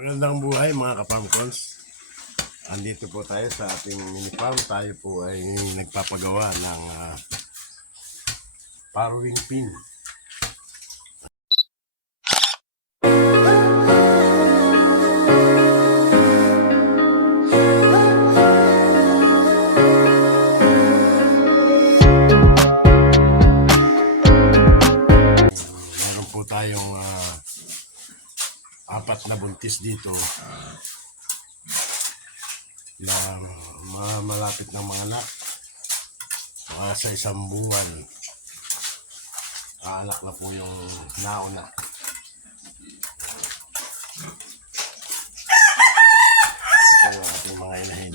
Magandang buhay mga ka-farmcons. Andito po tayo sa ating mini farm. Tayo po ay nagpapagawa ng farrowing pin. Meron po tayong apat na buntis dito na malapit ng mga anak. Sa isang buwan aalak na po yung nauna. Ito yung ating mga inahin.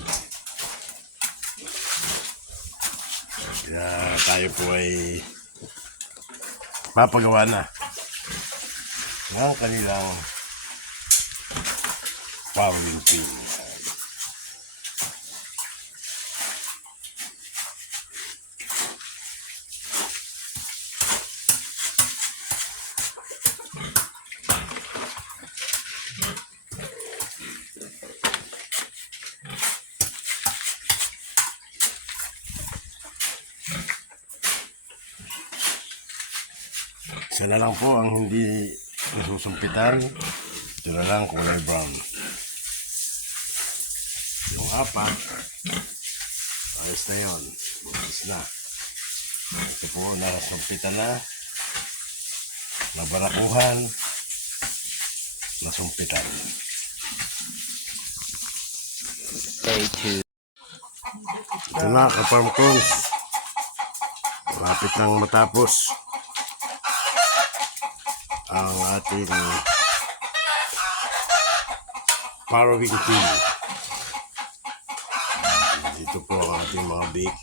Kaya tayo po ay papagawa na ng kanilang farrowing pin. Isa na lang po ang hindi nasusumpitan. Ito na lang kulay brown. Yung apat, ayos na yun. Ayos na. Ito po, nasumpitan na. Nabarakuhan. Nasumpitan. Ito na, ka-farmcons. Malapit nang matapos ang ating farrowing pin. Dito po ang ating mga bake.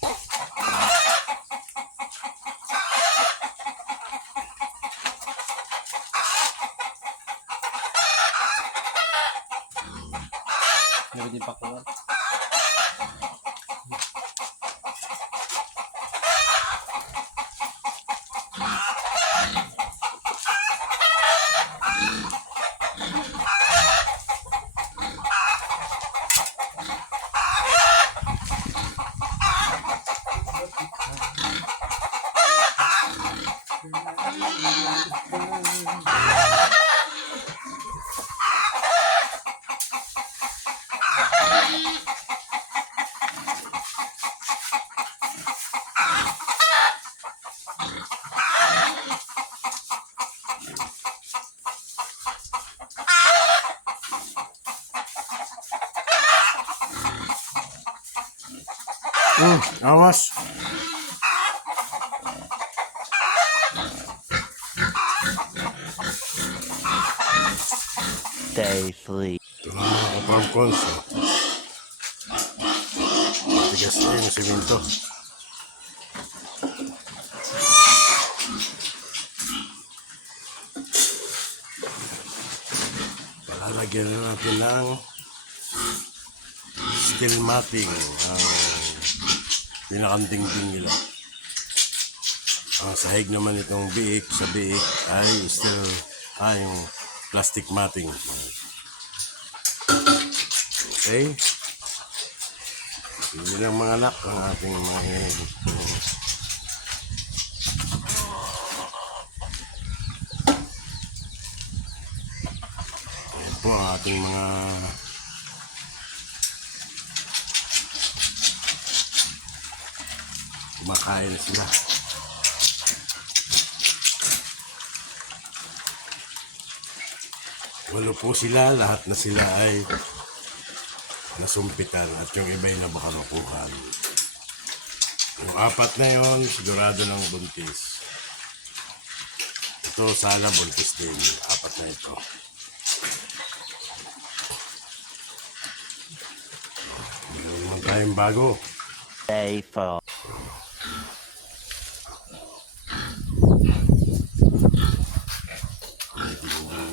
Meron din pa kuwan. Awas. Stay free. Ito na mga ka-farmcons. Tigas na yung simento. Palalagyan na natin ng steel matting ang pinakandingding nila. Ang sahig naman itong biik sa biik ay steel yung plastic matting. Okay, hindi lang mga anak ang ating mga yan po ang ating mga kumakain na sila. Walo po sila, lahat na sila ay nasumpitan at yung iba ay nabakalukuhan. Yung apat na yon sigurado ng buntis. Ito sana buntis din, apat na ito. Meron naman tayong bago. Stay for.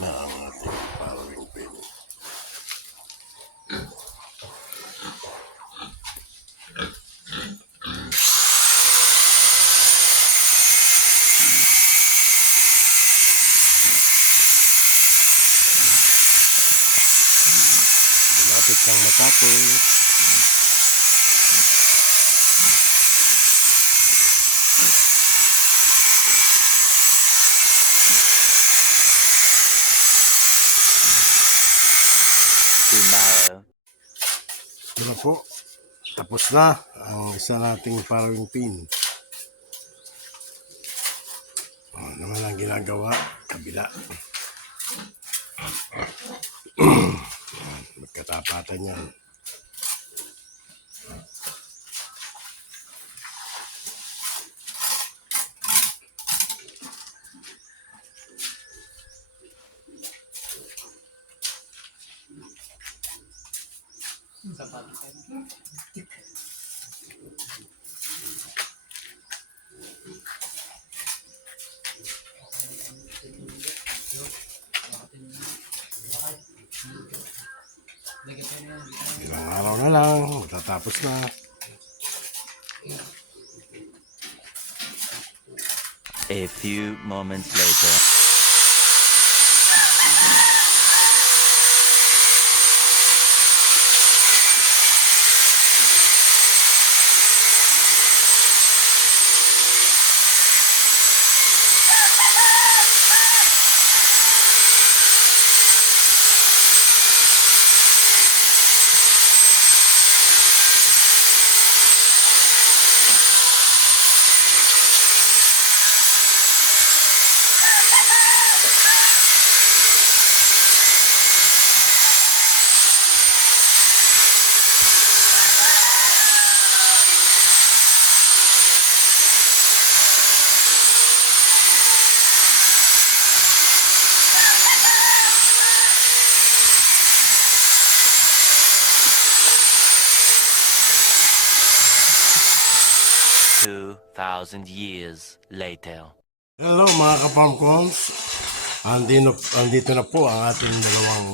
Na ang ating farrowing pin. malapit nang matapos. Tomorrow. Ito po, tapos na ang isa nating farrowing pin. Naman ang ginagawa, kabila. Magkatapatan yan. Ilang araw na lang, matatapos na. A few moments later. Thousand years later. Hello mga kapamkons. Andito na po ang ating dalawang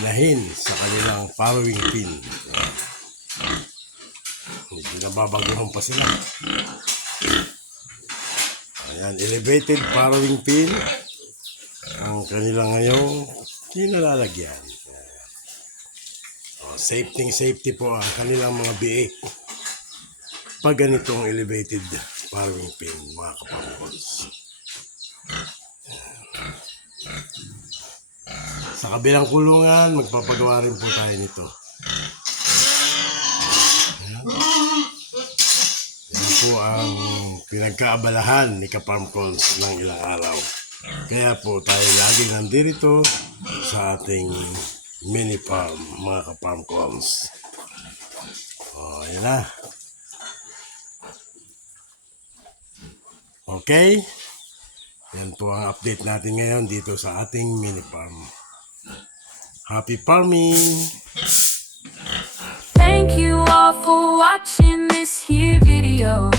inahin sa kanilang farrowing pin. Medyo nababaguhan pa sila. Ayan, elevated farrowing pin. Ang kanilang ngayong kinalalagyan. Safety po ang kanilang mga biik. Pag ganitong elevated farrowing pin, mga kapamkons. Sa kabilang kulungan, magpapagawa rin po tayo nito. Ayan. Yan po ang pinagkaabalahan ni Kapamkons ng ilang araw. Kaya po tayo lagi nandito sa ating mini farm, mga Kapamkons. Ayan na. Okay? Yan po ang update natin ngayon dito sa ating mini farm. Happy farming! Thank you all for watching this here video.